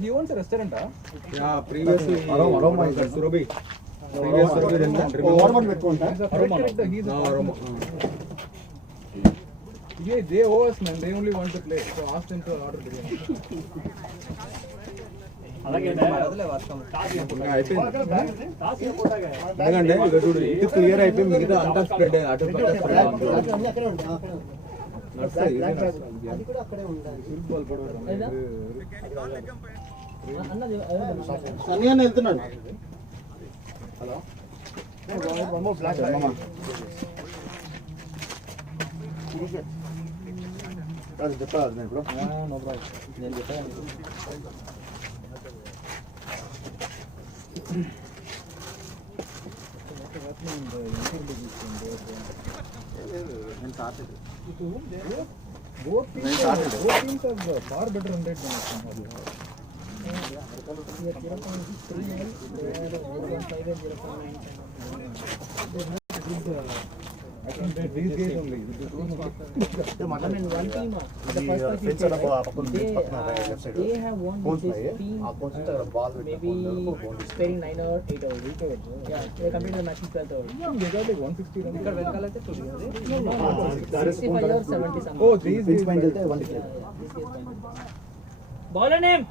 he owns a restaurant, huh? Yeah, previously Aroma is Surabhi. Previous Surabhi restaurant. what about Metconta? He's a character. He's a Aroma. Yeah, they owe us, man. They only want to play. So ask them to order biryani. ఎందుకంటే ఇక చూడు ఇది క్లియర్ అయిపోయి మిగతా అంతా స్ప్రెడ్ అటు సన్నీ అన్న వెళ్తున్నాడు. హలో చెప్పాలి నేను ఇప్పుడు నేను చెప్పాను. Both teams are far better rated than us. I can bet these guys only. One team. The first they have won this team. Maybe sparing 9 or 8 hours. Yeah, they completed the match in 12 hours. They got like 160 runs. 65 or 70 something. Oh, these guys. Bowler name.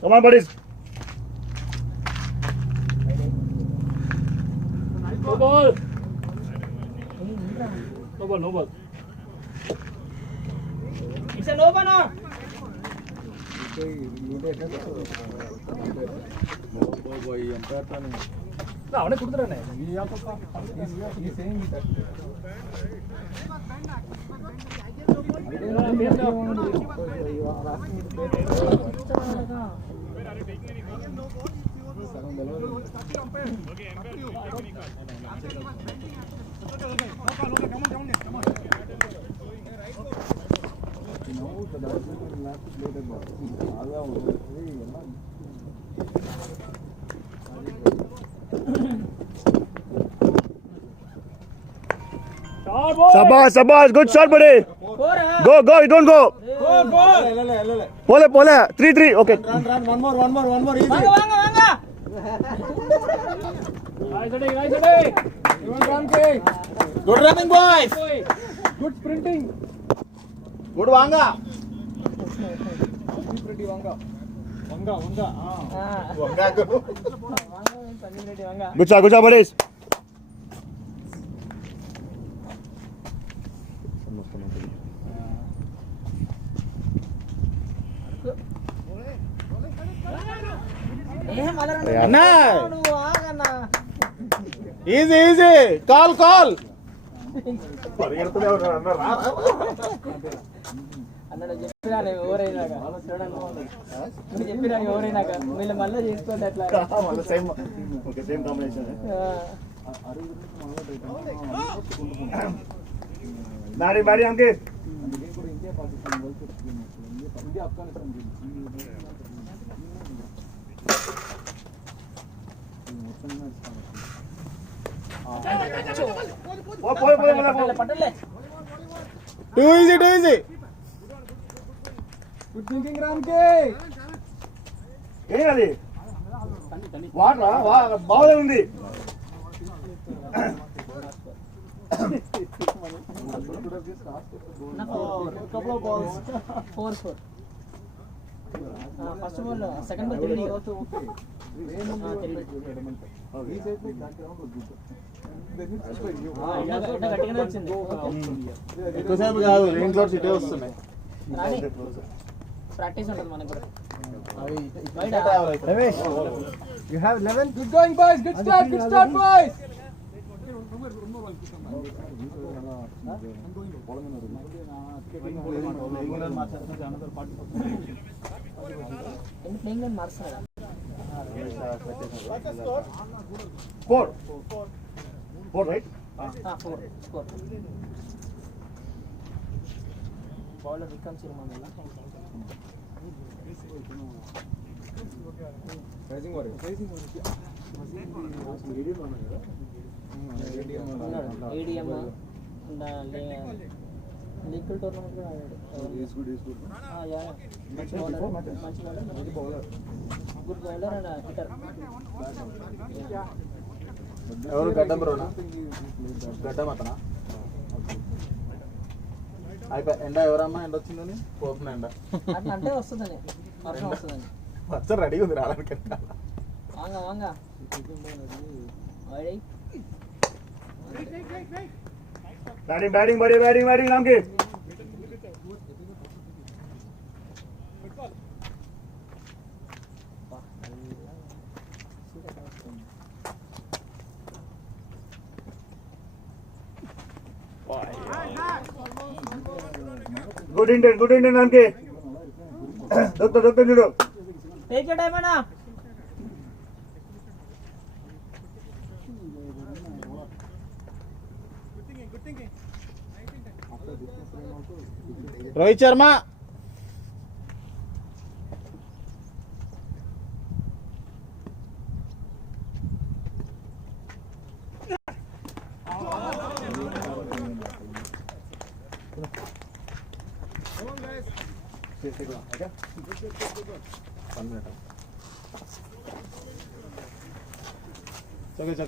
Come on, buddies. No ball. No ball. It's an opener. ಅವನೇ ಕುಡ್ತಾನೆ he's saying that Sabas, good shot, buddy. Go, you don't go. Pole, 3-3, okay. Run, one more, easy. Vanga. Good running, boys. good sprinting. Good Vanga. Pretty Vanga. Good shot, buddies. Anna. Easy. Call. అన్నడ చెప్పిరానే ఎవరైనాక నువ్వు చెప్పిరా ఎవరైనాక వీళ్ళు మళ్ళీ చేసుకోండి అట్లా Same combination. Body, Ankit. India Afghanistan పట్టలే Too easy. good thinking Ramke అది వాటర్ బాగా ఉంది. couple of balls 4 first ball second ball 3 గట్టిగానే వచ్చింది ఎక్కువసేపు కాదు రెయిన్ క్లౌడ్స్ ఇటే వస్తున్నాయి. ప్రాక్టీస్ ఉంటుంది మనకు కూడా You have 11. good going boys good start boys playing line మార్చాలి 4 right? 4 score bowler Vikram Sharma rising warrior ADM legal tournament కూడా ఆడాడు. మంచి bowler good bowler and hitter. ఎవరు గడ్డం బ్రోనా? గడ్డం అతనా? అయిపోయి ఎండ ఎవరమ్మా? ఎండ వచ్చిందని పోతున్నా ఎండ అట్లా అంటే వస్తుందని వర్షం వస్తుందని వచ్చి రెడీగా ఉంది రావడానికి. వాంగ వాంగ రెడీ बैटिंग बड़ी बैटिंग बैटिंग नाम की गुड इंडियन नाम के डॉक्टर जुड़ो टेक योर टाइम ना. రోహిత్ శర్మ ఓకే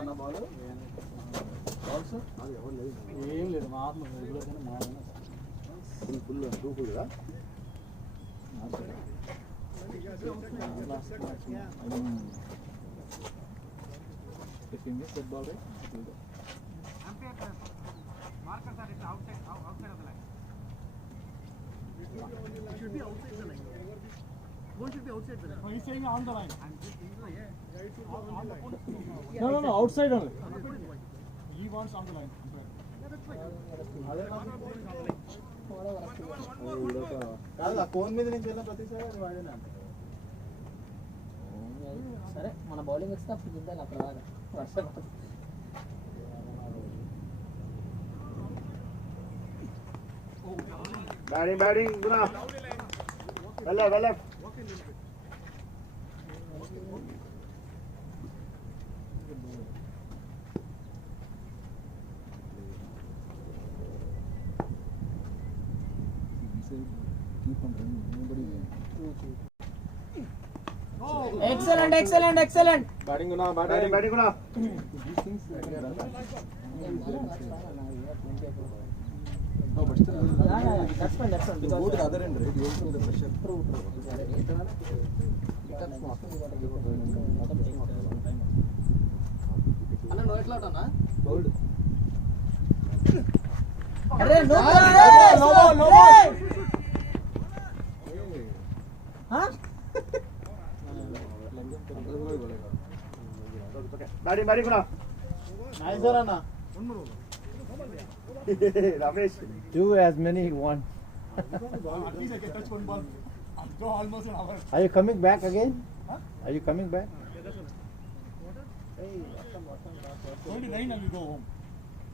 అన్న బాల్ ఏం లేదు మా ఆత్మ ఫుల్ దూకుడుగా No, outside only. He wants on the line. కాదు ఆ కోన్ మీద నుంచి వెళ్ళిన ప్రతిసారి అది వాడేనా? సరే మన బౌలింగ్ వస్తే అప్పుడు చూద్దాం అక్కడ దాకా వర్షం. बैटिंग गुना वेल Excellent. బ్యాటింగ్ ఉన్నా बैटिंग गुना No, but still, That's fine. you go to the other end, right? You also the pressure. True. అన్న నో ఎట్లా అన్నా బౌల్డ్ అరే నో హా बैटिंग गुना నైస్ సార్ అన్న Ramesh do as many you want. at least I can touch one ball and go almost an hour. Are you coming back again? Are you coming back? 29 and we go home.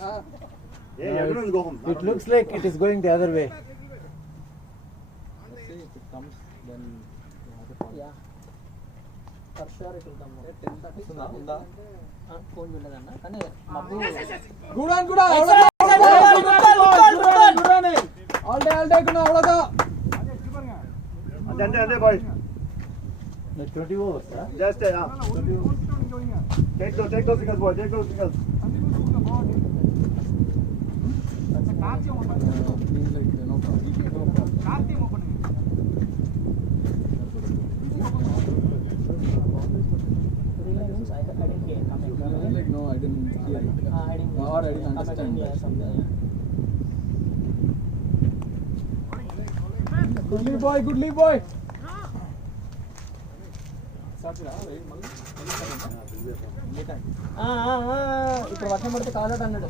No, everyone will go home. It looks like it is going the other way. If it comes, then yeah for sure it will come. 10:30 ఉందా? ఫోన్ చూడదన్న కానీ మబ్బు గుడా all day గుడా అవలదా अंदे boy No, 20 overs, huh? just take those singles boy take those singles means like no problem. Like no, I didn't hear it. Or I didn't understand. Goodly boy. ఇప్పుడు వర్షం పడితే కాలట్ అన్నాడు.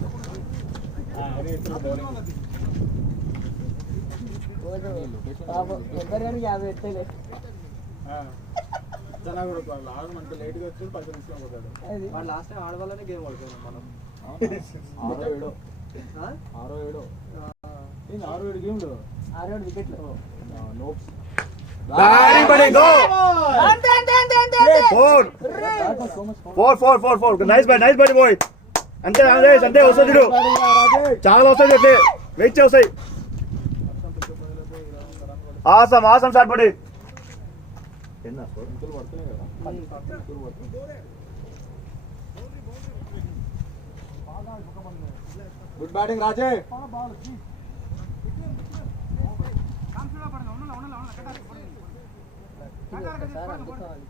ఎవ్వరు 50 ఎత్తలే లేట్గా వచ్చి 10 నిమిషాలు పోతాడు. లాస్ట్ టైం ఆడవాళ్ళనే గేమ్ ఆడుతున్నాం మనం. ఆరో ఏడో ఏంది 6-7 గేమ్లు 6 వికెట్లు. నోప్స్ Batting, buddy, go! అంతే. 4. Nice buddy boy. అంతే వస్తుంది చూడు. చాలా వస్తుంది అట్లే వెయిట్ చేస్తాయి. Awesome shot buddy. ఇంకులు పడుతున్నాయి కదా ఇంకులు పడుతున్నాయి. గుడ్ బ్యాటింగ్ రాజే. సార్ అందుకోవాలి.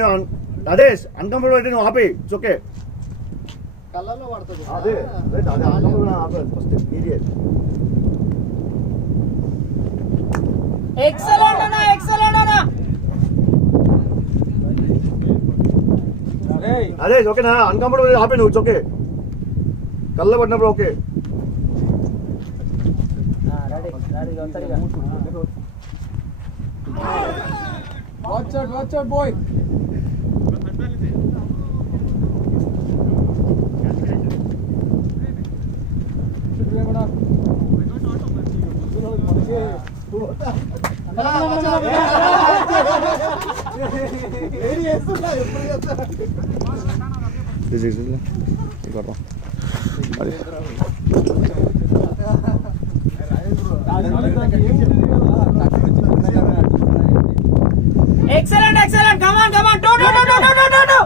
నువ్వు అదే అన్కంఫర్టబుల్ అయితే నువ్వు ఆపి ఓకే. కళ్ళల్లో పడుతుంది అదే ఫస్ట్ ఇడియట్. ఎక్సలెంట్ అన్న. అదే ఓకేనా అన్కంఫర్టబుల్ ఆపి నువ్వు ఓకే. కళ్ళ పడినప్పుడు ఓకే. రెడీ వస్తారుగా. Watch out boy. Excellent. Come on. Do.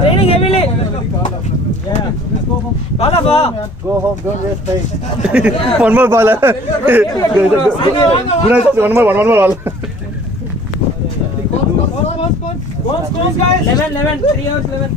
Training heavily. Yeah. Go home, don't waste time. One more ball. One more ball. Goals, guys. 11. 3 hours 11.